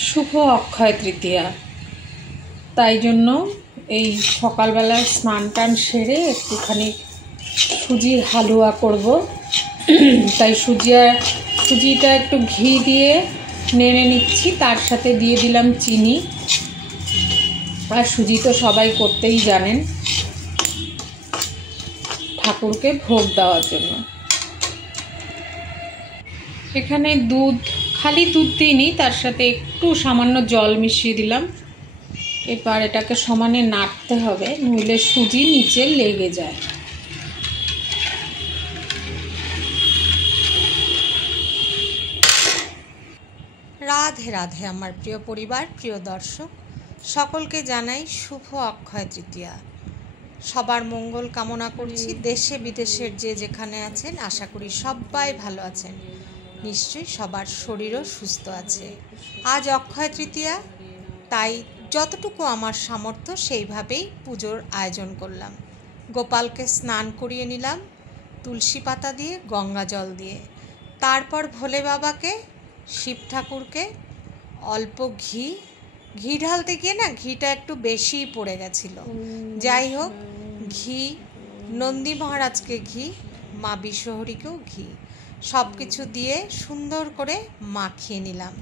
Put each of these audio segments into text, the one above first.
শুভ অক্ষয় তৃতীয়া, তাই জন্য এই সকালবেলা স্নান টান সেরে একটুখানি সুজির হালুয়া করব। তাই সুজিটা একটু ঘি দিয়ে নেড়ে নিচ্ছি, তার সাথে দিয়ে দিলাম চিনি। আর সুজি তো সবাই করতেই জানেন, ঠাকুরকে ভোগ দেওয়ার জন্য। এখানে খালি দুধ দিইনি, তার সাথে একটু সামান্য জল মিশিয়ে দিলাম। এবার এটাকে সমানে নাড়তে হবে, নইলে সুজি নিচে লেগে যায়। রাধে রাধে আমার প্রিয় পরিবার, প্রিয় দর্শক, সকলকে জানাই শুভ অক্ষয় তৃতীয়া। সবার মঙ্গল কামনা করছি। দেশে বিদেশের যে যেখানে আছেন, আশা করি সবাই ভালো আছেন। নিশ্চয়ই সবার শরীরও সুস্থ আছে। আজ অক্ষয় তৃতীয়া, তাই যতটুকু আমার সামর্থ্য সেইভাবেই পুজোর আয়োজন করলাম। গোপালকে স্নান করিয়ে নিলাম তুলসী পাতা দিয়ে, গঙ্গা জল দিয়ে। তারপর ভোলে বাবাকে, শিব ঠাকুরকে অল্প ঘি ঢালতে গিয়ে না ঘিটা একটু বেশিই পড়ে গেছিল। যাই হোক, ঘি, নন্দী মহারাজকে ঘি, মা বিশ্বহরীকেও ঘি, সব কিছু দিয়ে সুন্দর করে মাখিয়ে নিলাম।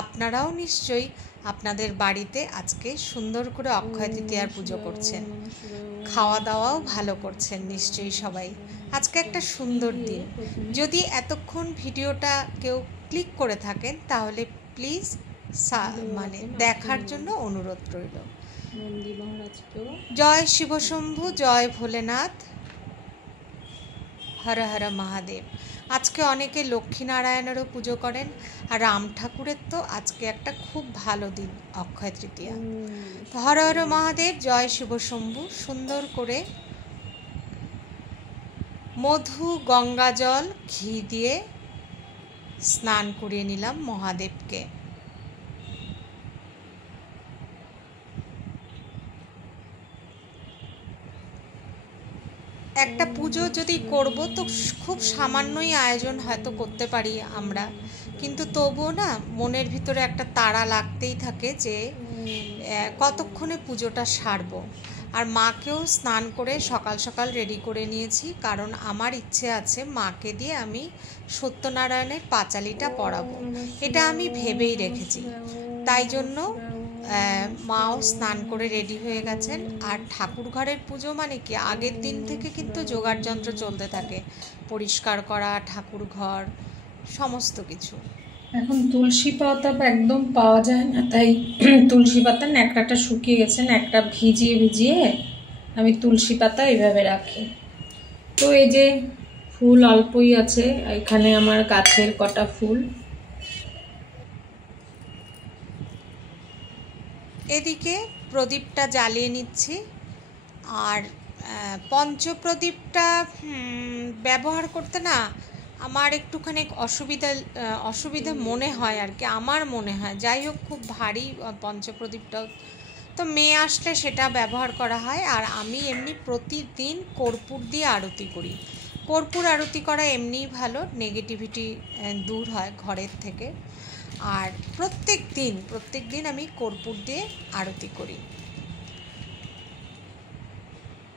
আপনারাও নিশ্চয়ই আপনাদের বাড়িতে আজকে সুন্দর করে অক্ষয় তৃতীয়ার পুজো করছেন, খাওয়া দাওয়াও ভালো করছেন নিশ্চয়ই সবাই। আজকে একটা সুন্দর দিন। যদি এতক্ষণ ভিডিওটা কেউ ক্লিক করে থাকেন তাহলে প্লিজ দেখার জন্য অনুরোধ রইল। জয় শিবশম্ভু, জয় ভোলেনাথ, হর হর মহাদেব। আজকে অনেকে লক্ষ্মীনারায়ণেরও পুজো করেন, আর রাম ঠাকুরের তো আজকে একটা খুব ভালো দিন, অক্ষয় তৃতীয়া। হর হর মহাদেব, জয় শিবশম্ভু। সুন্দর করে মধু, গঙ্গা জল, ঘি দিয়ে স্নান করিয়ে নিলাম মহাদেবকে। একটা পুজো যদি করব তো খুব সামান্যই আয়োজন হয়তো করতে পারি আমরা, কিন্তু তবুও না মনের ভিতরে একটা তাড়া লাগতেই থাকে যে কতক্ষণে পুজোটা সারবো। আর মাকেও স্নান করে সকাল সকাল রেডি করে নিয়েছি, কারণ আমার ইচ্ছে আছে মাকে দিয়ে আমি সত্যনারায়ণের পাঁচালিটা পড়াবো, এটা আমি ভেবেই রেখেছি। তাই জন্য মাও স্নান করে রেডি হয়ে গেছেন। আর ঠাকুর ঘরের পুজো মানে কি, আগের দিন থেকে কিন্তু জোগাড় যন্ত্র চলতে থাকে, পরিষ্কার করা ঠাকুর ঘর সমস্ত কিছু। এখন তুলসী পাতা একদম পাওয়া যায় না, তাই তুলসী পাতা ন্যাকড়াটা শুকিয়ে গেছে, ন্যাকড়া ভিজিয়ে আমি তুলসী পাতা এইভাবে রাখি। তো এই যে ফুল অল্পই আছে, এখানে আমার গাছের কটা ফুল। এদিকে প্রদীপটা জ্বালিয়ে নিচ্ছি। আর পঞ্চপ্রদীপটা ব্যবহার করতে না আমার একটুখানি অসুবিধা মনে হয় আর কি, আমার মনে হয়। যাই হোক, খুব ভারী পঞ্চপ্রদীপটাও, তো মেয়ে আসলে সেটা ব্যবহার করা হয়। আর আমি এমনি প্রতিদিন কর্পূর দিয়ে আরতি করি। কর্পূর আরতি করা এমনিই ভালো, নেগেটিভিটি দূর হয় ঘরের থেকে। আর প্রত্যেক দিন আমি কর্পূর দিয়ে আরতি করি।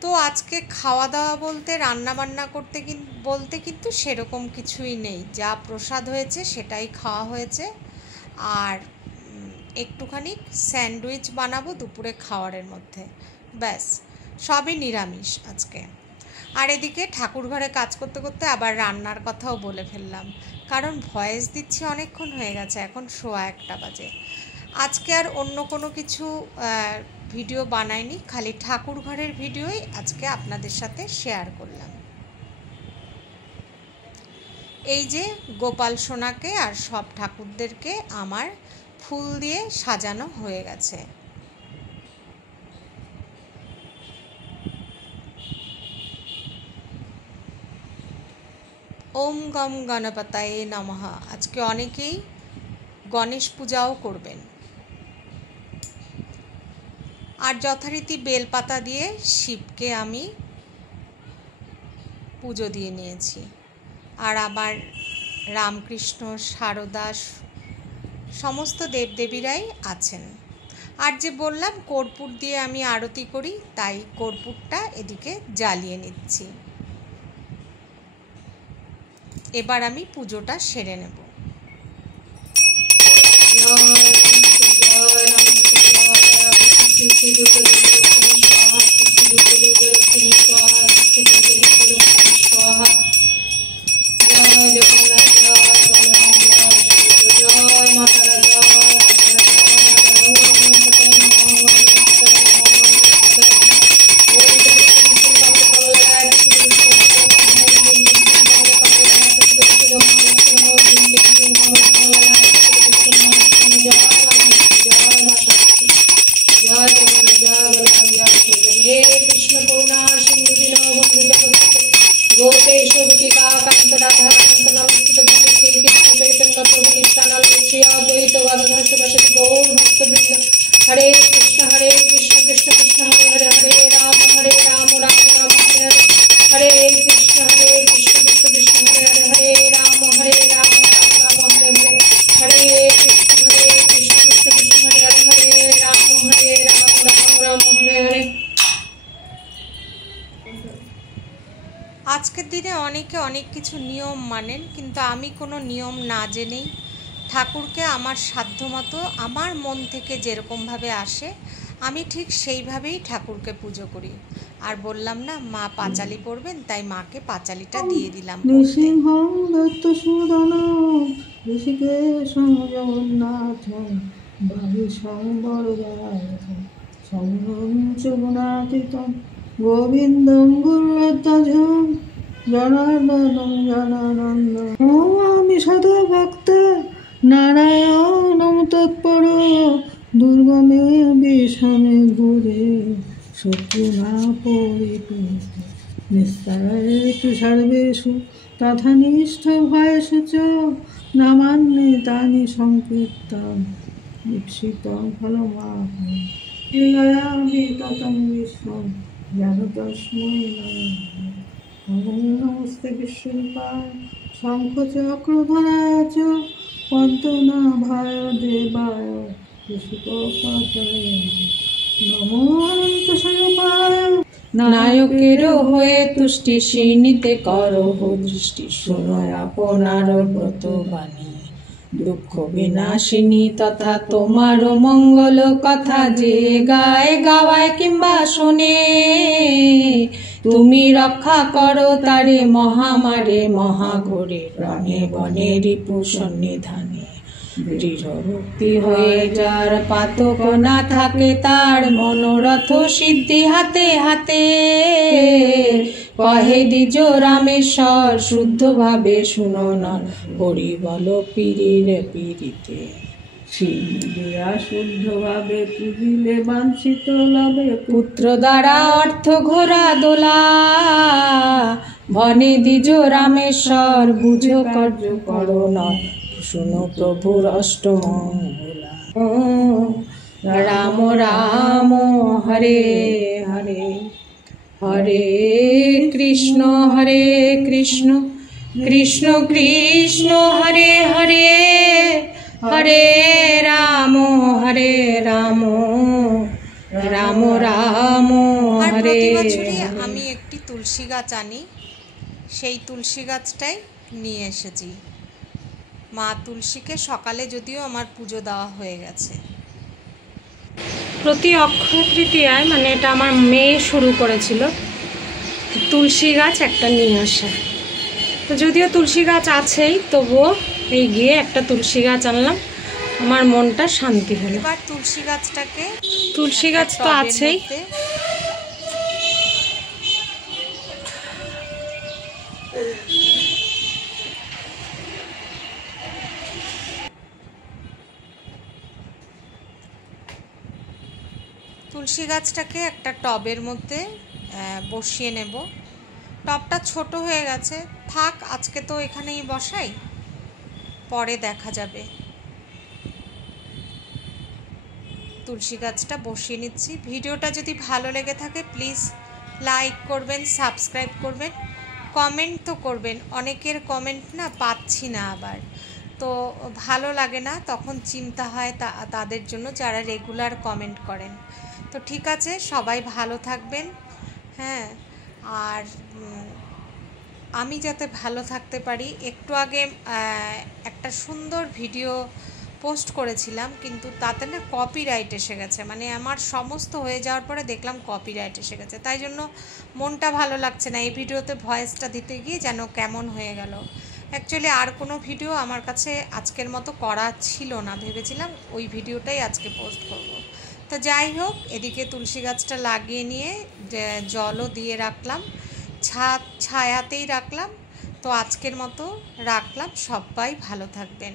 তো আজকে খাওয়া দাওয়া বলতে, রান্নাবান্না বলতে কিন্তু সেরকম কিছুই নেই। যা প্রসাদ হয়েছে সেটাই খাওয়া হয়েছে। আর একটুখানি স্যান্ডউইচ বানাবো দুপুরে খাওয়ারের মধ্যে, ব্যাস। সবই নিরামিষ আজকে। আর এদিকে ঠাকুর ঘরে কাজ করতে করতে আবার রান্নার কথাও বলে ফেললাম, কারণ ভয়েস দিচ্ছি অনেকক্ষণ হয়ে গেছে, এখন 1:15 বাজে। আজকে আর অন্য কোনো কিছু ভিডিও বানাইনি, খালি ঠাকুর ঘরের ভিডিওই আজকে আপনাদের সাথে শেয়ার করলাম। এই যে গোপাল সোনাকে আর সব ঠাকুরদেরকে আমার ফুল দিয়ে সাজানো হয়ে গেছে। ওম গম গণপতায়ে নমঃ। আজকে অনেকেই গণেশ পূজাও করবেন। আর যথারীতি বেলপাতা দিয়ে শিবকে আমি পুজো দিয়ে নিয়েছি। আর আবার রামকৃষ্ণ, সারদা, সমস্ত দেবদেবীরাই আছেন। আর যে বললাম কর্পূর দিয়ে আমি আরতি করি, তাই কর্পূরটা এদিকে জ্বালিয়ে নিচ্ছি। এবার আমি পুজোটা সেরে নেব। हरे कृष्ण कृष्ण कृष्ण हरे हरे हरे राम राम राम हरे हरे हरे कृष्ण कृष्ण कृष्ण हरे हरे हरे राम राम राम हरे हरे हरे कृष्ण कृष्ण कृष्ण हरे हरे हरे राम राम हरे हरे। আজকের দিনে অনেকে অনেক কিছু নিয়ম মানেন, কিন্তু আমি কোনো নিয়ম না জেনেই ঠাকুরকে আমার সাধ্যমতো আমার মন থেকে যেরকমভাবে আসে আমি ঠিক সেইভাবেই ঠাকুরকে পুজো করি। আর বললাম না মা পাঁচালি পড়বেন, তাই মাকে পাঁচালিটা দিয়ে দিলাম। নৃসিংহং দত্তসূদনং ঋষিকেশং জগন্নাথং বাগীশং বরদায়কং সমরং চ গুণাতীতং গোবিন্দং গুরুধ্বজং জনার্দনং জনানন্দং নমামি সদা ভক্ত নারায়ণং তৎপর দুর্গমে বিষমে ঘুরে শত্রু না পরিপীত নিস্তারেষু সর্বেষু তথা নিষ্ঠ ভয়েষু চ নামান্যে তানি সংকীর্তন ঈপ্সিতং ফলমাহং লীলায়ামি ততং বিশ্বং জ্ঞান তস্मै নমঃ। নমস্তে বিশ্বরূপায় শঙ্খচক্রধরায় চ পদ্মনাভায় দেবায় ঋষিকপতয়ে নমো অনন্ত স্বরূপায় নায়কের হয়ে তুষ্টি শ্রীনিতে করহ দৃষ্টি শুনয় আপনার ব্রত বাণী দুঃখ বিনাশিনী তথা তোমার মঙ্গল কথা যে গায় গাওয়ায় কিংবা শোনে তুমি রক্ষা করো তারে মহামারে মহাঘোরে প্রাণে বনে রিপু সন্নিধানে দৃঢ় ভক্তি হয়ে যার পাতক না থাকে তার মনোরথ সিদ্ধি হাতে হাতে কহে দ্বিজ রামেশ্বর শুদ্ধ ভাবে শুনো নর হরি বল পীরিরে পীরিতে শ্রীবিদ্যা শুদ্ধভাবে পুজিলে বাঞ্ছিত লাভে পুত্র দ্বারা অর্থ ঘোরা দোলা ভনে দ্বিজ রামেশ্বর বুঝো কার্য করো নয় শুনো প্রভুর অষ্টমঙ্গলা রাম রাম হরে হরে হরে কৃষ্ণ কৃষ্ণ কৃষ্ণ হরে হরে হরে রাম রাম রাম আর হরে প্রতি বছরই হরে। আমি একটি তুলসী গাছ আনি, সেই তুলসী গাছটাই নিয়ে এসেছি। মা তুলসীকে সকালে যদিও আমার পুজো দেওয়া হয়ে গেছে। প্রতি অক্ষয় তৃতীয়ায় মানে এটা আমার মেয়ে শুরু করেছিল তুলসী গাছ একটা নিয়ে আসা। তো যদিও তুলসী গাছ আছেই, তবুও এই গিয়ে একটা তুলসী গাছ আনলাম, আমার মনটা শান্তি হলো। এবার তুলসী গাছটাকে তুলসী গাছ তো টবের আছেই, মধ্যে তুলসী গাছটাকে একটা টবের মধ্যে বসিয়ে নেব। টবটা ছোট হয়ে গেছে, থাক আজকে তো এখানেই বসাই, পরে দেখা যাবে। তুলসী গাছটা বসিয়ে নিচ্ছি। ভিডিওটা যদি ভালো লেগে থাকে প্লিজ লাইক করবেন, সাবস্ক্রাইব করবেন, কমেন্ট তো করবেন। অনেকের কমেন্ট না পাচ্ছি না, আবার তো ভালো লাগে না, তখন চিন্তা হয় তাদের জন্য যারা রেগুলার কমেন্ট করেন। তো ঠিক আছে, সবাই ভালো থাকবেন। হ্যাঁ, আর আমি যাতে ভালো থাকতে পারি, একটু আগে একটা সুন্দর ভিডিও পোস্ট করেছিলাম, কিন্তু তাতে না কপিরাইট এসে গেছে, মানে আমার সমস্ত হয়ে যাওয়ার পরে দেখলাম কপিরাইট এসে গেছে, তাই জন্য মনটা ভালো লাগছে না। এই ভিডিওতে ভয়েসটা দিতে গিয়ে যেন কেমন হয়ে গেল। অ্যাকচুয়ালি আর কোনো ভিডিও আমার কাছে আজকের মতো করা ছিল না, ভেবেছিলাম ওই ভিডিওটাই আজকে পোস্ট করব। তো যাই হোক, এদিকে তুলসী গাছটা লাগিয়ে নিয়ে জলও দিয়ে রাখলাম, ছায়াতেই রাখলাম। তো আজকের মতো রাখলাম, সবাই ভালো থাকবেন।